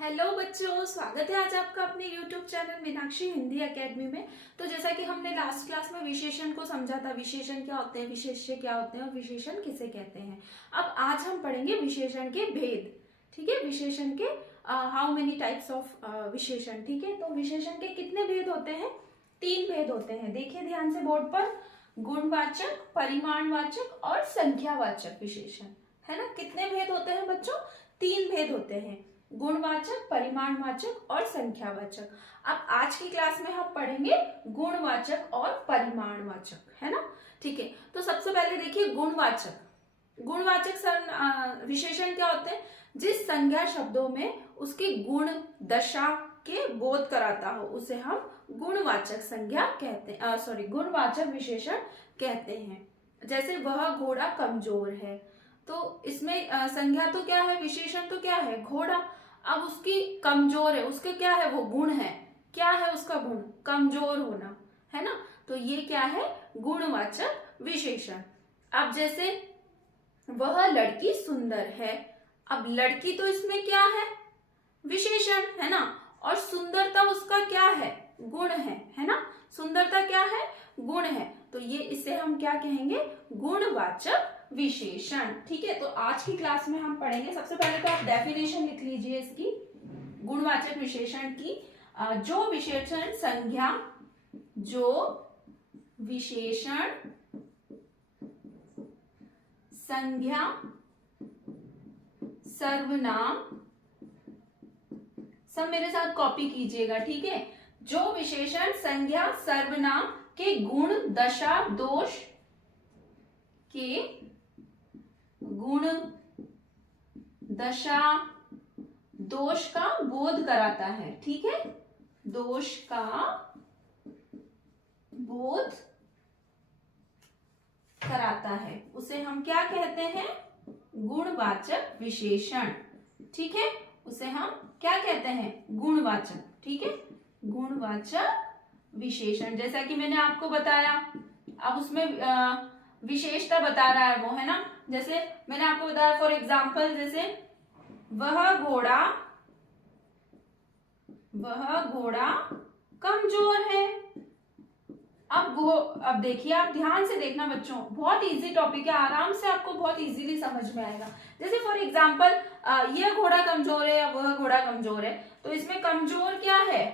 Hello बच्चों, स्वागत है आज आपका अपने YouTube channel Meenakshi Hindi academy में। तो जैसा कि हमने लास्ट क्लास में विशेषण को समझा था, विशेषण क्या होते हैं, विशेष्य क्या होते हैं और विशेषण किसे कहते हैं। अब आज हम पढ़ेंगे विशेषण के भेद। ठीक है, विशेषण के हाउ मेनी टाइप्स ऑफ विशेषण। ठीक है, तो विशेषण के कितने भेद होते हैं? 3 भेद होते हैं। देखिए ध्यान से बोर्ड पर, गुणवाचक, परिमाणवाचक और संख्यावाचक विशेषण, है ना। कितने भेद होते हैं बच्चों? 3 भेद होते हैं, गुणवाचक, परिमाणवाचक और संख्यावाचक। अब आज की क्लास में हम पढ़ेंगे गुणवाचक और परिमाणवाचक, है ना। ठीक है, तो सबसे पहले देखिए गुणवाचक। गुणवाचक विशेषण क्या होते हैं? जिस संज्ञा शब्दों में उसकी गुण दशा के बोध कराता हो उसे हम गुणवाचक संज्ञा कहते हैं, सॉरी गुणवाचक विशेषण कहते हैं। जैसे वह घोड़ा कमजोर है, तो इसमें संज्ञा तो क्या है, विशेषण तो क्या है, घोड़ा। अब उसकी कमजोर है, उसके क्या है, वो गुण है। क्या है उसका गुण? कमजोर होना, है ना। तो ये क्या है? गुणवाचक विशेषण। अब जैसे वह लड़की सुंदर है, अब लड़की तो इसमें क्या है, विशेषण, है ना। और सुंदरता उसका क्या है, गुण है ना। सुंदरता क्या है, गुण है। तो ये इसे हम क्या कहेंगे, गुणवाचक विशेषण। ठीक है, तो आज की क्लास में हम पढ़ेंगे। सबसे पहले तो आप डेफिनेशन लिख लीजिए इसकी, गुणवाचक विशेषण की। जो विशेषण संज्ञा, जो विशेषण संज्ञा, सर्वनाम, सब मेरे साथ कॉपी कीजिएगा, ठीक है। जो विशेषण संज्ञा सर्वनाम के गुण दशा दोष के गुण दशा दोष का बोध कराता है, ठीक है। दोष का बोध कराता है उसे हम क्या कहते हैं, गुणवाचक विशेषण। ठीक है, उसे हम क्या कहते हैं, गुणवाचक। ठीक है, गुणवाचक विशेषण। जैसा कि मैंने आपको बताया, अब उसमें विशेषता बता रहा है वो, है ना। जैसे मैंने आपको बताया फॉर एग्जाम्पल, जैसे वह घोड़ा कमजोर है। अब देखिए, आप ध्यान से देखना बच्चों, बहुत इजी टॉपिक है, आराम से आपको बहुत इजीली समझ में आएगा। जैसे फॉर एग्जाम्पल, यह घोड़ा कमजोर है या वह घोड़ा कमजोर है, तो इसमें कमजोर क्या है,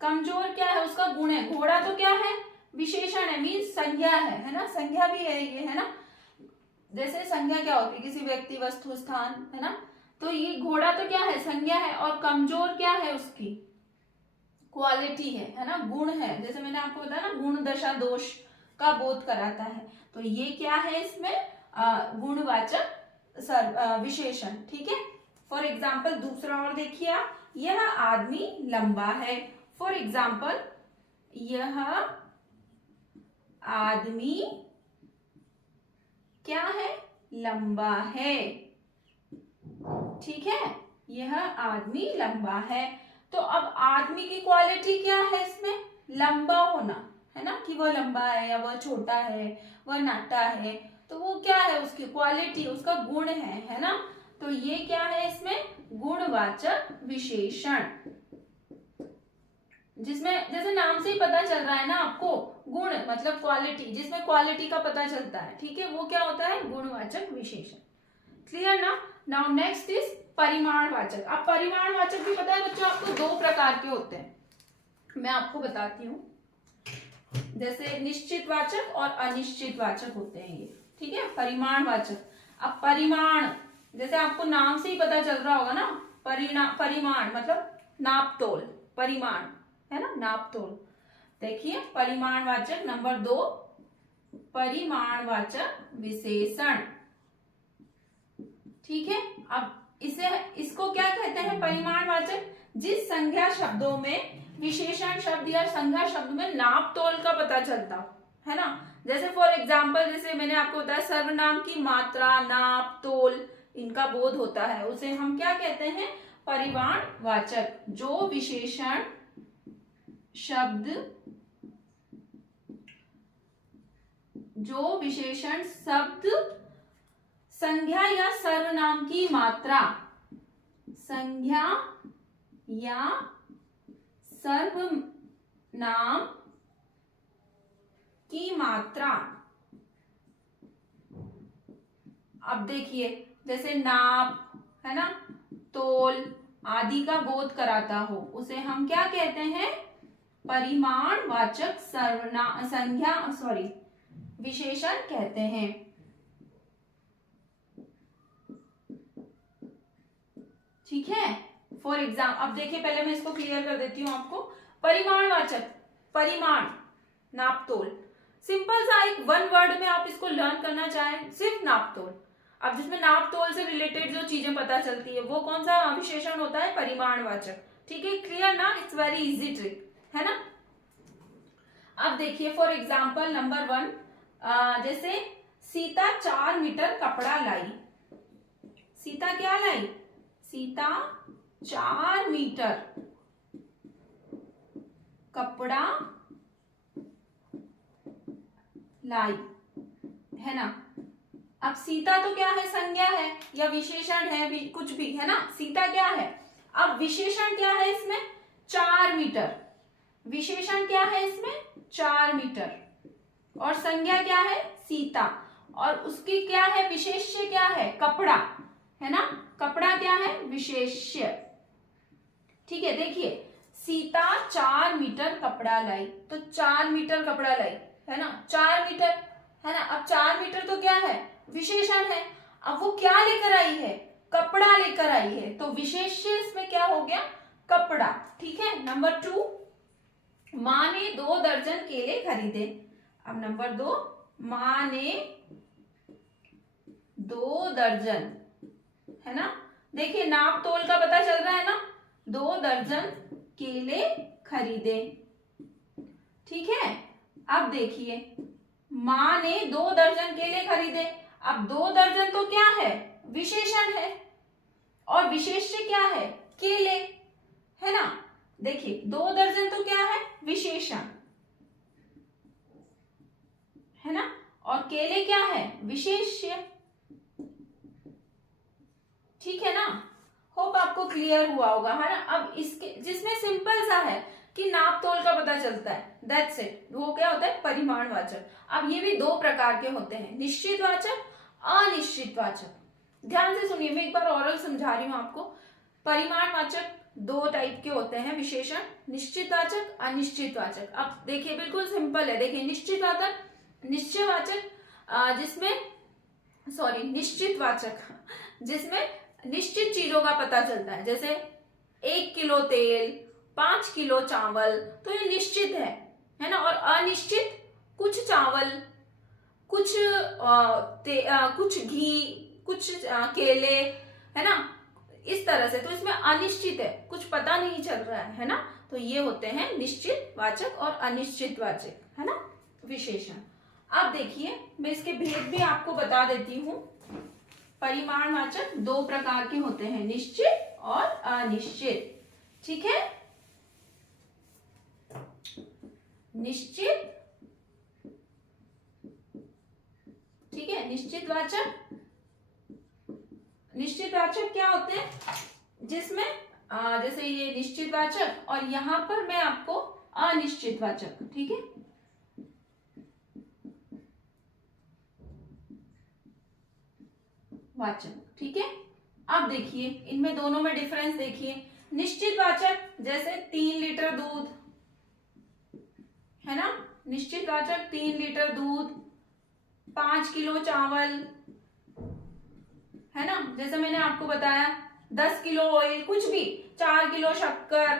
कमजोर क्या है, उसका गुण है। घोड़ा तो क्या है, विशेषण है, मीन्स संज्ञा है ना, संज्ञा भी है ये, है ना। जैसे संज्ञा क्या होती है, किसी व्यक्ति, वस्तु, स्थान, है ना। तो ये घोड़ा तो क्या है, संज्ञा है। और कमजोर क्या है, उसकी क्वालिटी है ना, गुण है। जैसे मैंने आपको बताया ना, गुण दशा दोष का बोध कराता है। तो ये क्या है इसमें, गुणवाचक विशेषण। ठीक है, फॉर एग्जाम्पल दूसरा और देखिए आप, यह आदमी लंबा है। फॉर एग्जाम्पल, यह आदमी क्या है, लंबा है। ठीक है, यह आदमी लंबा है। तो अब आदमी की क्वालिटी क्या है इसमें, लंबा होना, है ना, कि वह लंबा है या वह छोटा है, वह नाटा है। तो वो क्या है, उसकी क्वालिटी, उसका गुण है ना। तो ये क्या है इसमें, गुणवाचक विशेषण। जिसमें जैसे नाम से ही पता चल रहा है ना आपको, गुण मतलब क्वालिटी, जिसमें क्वालिटी का पता चलता है, ठीक है, वो क्या होता है, गुणवाचक विशेषण। क्लियर ना। नाउ नेक्स्ट इज परिमाणवाचक। अब परिमाणवाचक भी पता है बच्चों आपको, 2 प्रकार के होते हैं, मैं आपको बताती हूँ। जैसे निश्चित वाचक और अनिश्चित वाचक होते हैं ये, ठीक है, परिमाणवाचक। अब परिमाण, जैसे आपको नाम से ही पता चल रहा होगा ना, परिमाण मतलब नाप तोल, परिमाण है ना, नाप तोल। देखिए परिमाणवाचक नंबर 2, परिमाणवाचक विशेषण। ठीक है, अब इसको क्या कहते हैं, परिमाणवाचक, जिस संज्ञा शब्दों में विशेषण शब्द या संज्ञा शब्द में नाप तोल का पता चलता है ना। जैसे फॉर एग्जाम्पल, जैसे मैंने आपको बताया, सर्वनाम की मात्रा, नाप तोल, इनका बोध होता है, उसे हम क्या कहते हैं, परिमाणवाचक। जो विशेषण शब्द संज्ञा या सर्वनाम की मात्रा, संज्ञा या सर्वनाम की मात्रा। अब देखिए, जैसे नाप, है ना, तोल आदि का बोध कराता हो, उसे हम क्या कहते हैं? परिमाणवाचक विशेषण कहते हैं। ठीक है। फॉर एग्जाम्पल, अब देखिए, पहले मैं इसको क्लियर कर देती हूँ आपको। परिमाणवाचक, परिमाण, नाप तोल, सिंपल सा एक वन वर्ड में आप इसको लर्न करना चाहें, सिर्फ नाप तोल। अब जिसमें नाप तोल से रिलेटेड जो चीजें पता चलती है, वो कौन सा विशेषण होता है? परिमाणवाचक। ठीक है, क्लियर ना? इट्स वेरी इजी ट्रिक, है ना। अब देखिए, फॉर एग्जाम्पल नंबर 1, जैसे सीता 4 मीटर कपड़ा लाई। सीता क्या लाई? सीता 4 मीटर कपड़ा लाई, है ना। अब सीता तो क्या है? संज्ञा है या विशेषण है, कुछ भी, है ना। सीता क्या है? अब विशेषण क्या है इसमें? 4 मीटर। विशेषण क्या है इसमें? 4 मीटर। और संज्ञा क्या है? सीता। और उसकी क्या है? विशेष्य क्या है? कपड़ा, है ना। कपड़ा क्या है? विशेष्य। ठीक है, देखिए, सीता 4 मीटर कपड़ा लाई, तो 4 मीटर कपड़ा लाई, है ना, 4 मीटर, है ना। अब 4 मीटर तो क्या है? विशेषण है। अब वो क्या लेकर आई है? कपड़ा लेकर आई है, तो विशेष्य इसमें क्या हो गया? कपड़ा। ठीक है। नंबर 2, माँ ने 2 दर्जन केले खरीदे। अब नंबर 2, माँ ने 2 दर्जन, है ना। देखिए, नाप तोल का पता चल रहा है ना। 2 दर्जन केले खरीदे। ठीक है। अब देखिए, माँ ने 2 दर्जन केले खरीदे। अब 2 दर्जन तो क्या है? विशेषण है। और विशेष्य क्या है? केले, है ना। देखिए, 2 दर्जन तो क्या है? विशेषण, है ना। और केले क्या है? विशेष्य। ठीक है ना। होप आपको क्लियर हुआ होगा, है ना। अब इसके जिसमें सिंपल सा है कि नाप तोल का पता चलता है, दैट्स इट। वो क्या होता है? परिमाणवाचक। अब ये भी 2 प्रकार के होते हैं, निश्चितवाचक, अनिश्चितवाचक। ध्यान से सुनिए, मैं एक बार ओरल समझा रही हूं आपको। परिमाणवाचक 2 टाइप के होते हैं विशेषण, निश्चितवाचक, अनिश्चितवाचक। अब देखिए, बिल्कुल सिंपल है। देखिए, निश्चितवाचक जिसमें निश्चित चीजों का पता चलता है, जैसे 1 किलो तेल, 5 किलो चावल, तो ये निश्चित है ना। और अनिश्चित, कुछ चावल, कुछ घी, कुछ केले, है ना, इस तरह से। तो इसमें अनिश्चित है, कुछ पता नहीं चल रहा है ना। तो ये होते हैं निश्चितवाचक और अनिश्चितवाचक, है ना, विशेषण। अब देखिए, मैं इसके भेद भी आपको बता देती हूं। परिमाणवाचक 2 प्रकार के होते हैं, निश्चित और अनिश्चित। ठीक है। निश्चित, ठीक है, निश्चितवाचक क्या होते हैं? जिसमें जैसे ये निश्चितवाचक, और यहां पर मैं आपको अनिश्चितवाचक, ठीक है, वाचक। ठीक है। अब देखिए, इनमें दोनों में डिफरेंस देखिए। निश्चितवाचक जैसे 3 लीटर दूध, है ना। निश्चितवाचक 3 लीटर दूध, 5 किलो चावल, है ना। जैसे मैंने आपको बताया 10 किलो ऑयल, कुछ भी, 4 किलो शक्कर,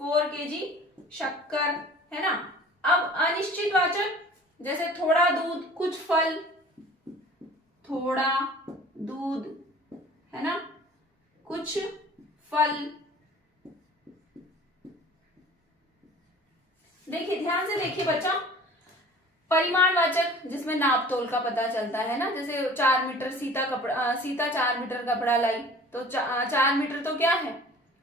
4 kg शक्कर, है ना। अब अनिश्चितवाचक जैसे थोड़ा दूध, कुछ फल, थोड़ा दूध, है ना, कुछ फल। देखिए, ध्यान से देखिए बच्चा। परिमाणवाचक जिसमें नाप तोल का पता चलता है ना, जैसे 4 मीटर सीता 4 मीटर कपड़ा लाई, तो 4 मीटर तो क्या है?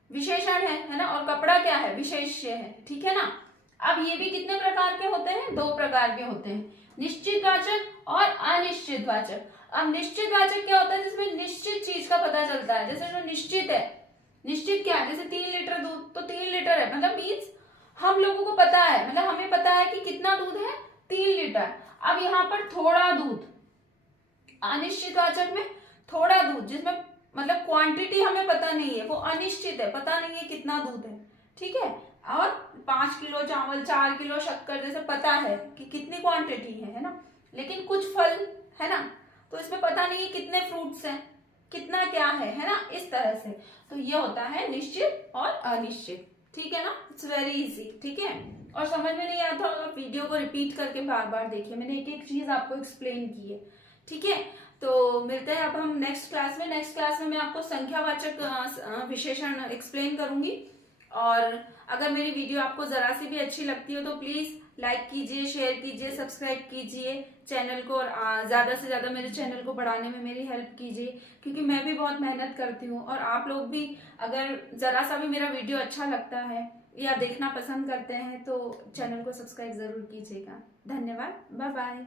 विशेषण है ना। और कपड़ा क्या है? विशेष्य है। ठीक है ना। अब ये भी कितने प्रकार के होते हैं? 2 प्रकार के होते हैं, निश्चितवाचक और अनिश्चितवाचक। अब निश्चितवाचक क्या होता है? जिसमें निश्चित चीज का पता चलता है, जैसे जो निश्चित है, निश्चित क्या है, जैसे 3 लीटर दूध तो 3 लीटर है, मतलब मीन्स हम लोगों को पता है, मतलब हमें पता है कि कितना दूध है, 3 लीटर। अब यहाँ पर थोड़ा दूध, अनिश्चित वाचक में थोड़ा दूध, जिसमें मतलब क्वांटिटी हमें पता नहीं है, वो अनिश्चित है, पता नहीं है कितना दूध है, ठीक है। और 5 किलो चावल, 4 किलो शक्कर, जैसे पता है कि कितनी क्वांटिटी है ना। लेकिन कुछ फल है ना, तो इसमें पता नहीं है कितने फ्रूट्स हैं, कितना क्या है ना, इस तरह से। तो ये होता है निश्चित और अनिश्चित, ठीक है ना। इट्स वेरी इजी, ठीक है। और समझ में नहीं आता तो आप वीडियो को रिपीट करके बार बार देखिए, मैंने एक एक चीज आपको एक्सप्लेन की है, ठीक है। तो मिलते हैं अब हम नेक्स्ट क्लास में। नेक्स्ट क्लास में मैं आपको संख्यावाचक विशेषण एक्सप्लेन करूंगी। और अगर मेरी वीडियो आपको जरा सी भी अच्छी लगती हो तो प्लीज लाइक कीजिए, शेयर कीजिए, सब्सक्राइब कीजिए चैनल को, और ज्यादा से ज्यादा मेरे चैनल को बढ़ाने में मेरी हेल्प कीजिए, क्योंकि मैं भी बहुत मेहनत करती हूँ। और आप लोग भी अगर जरा सा भी मेरा वीडियो अच्छा लगता है या देखना पसंद करते हैं तो चैनल को सब्सक्राइब जरूर कीजिएगा। धन्यवाद, बाय बाय।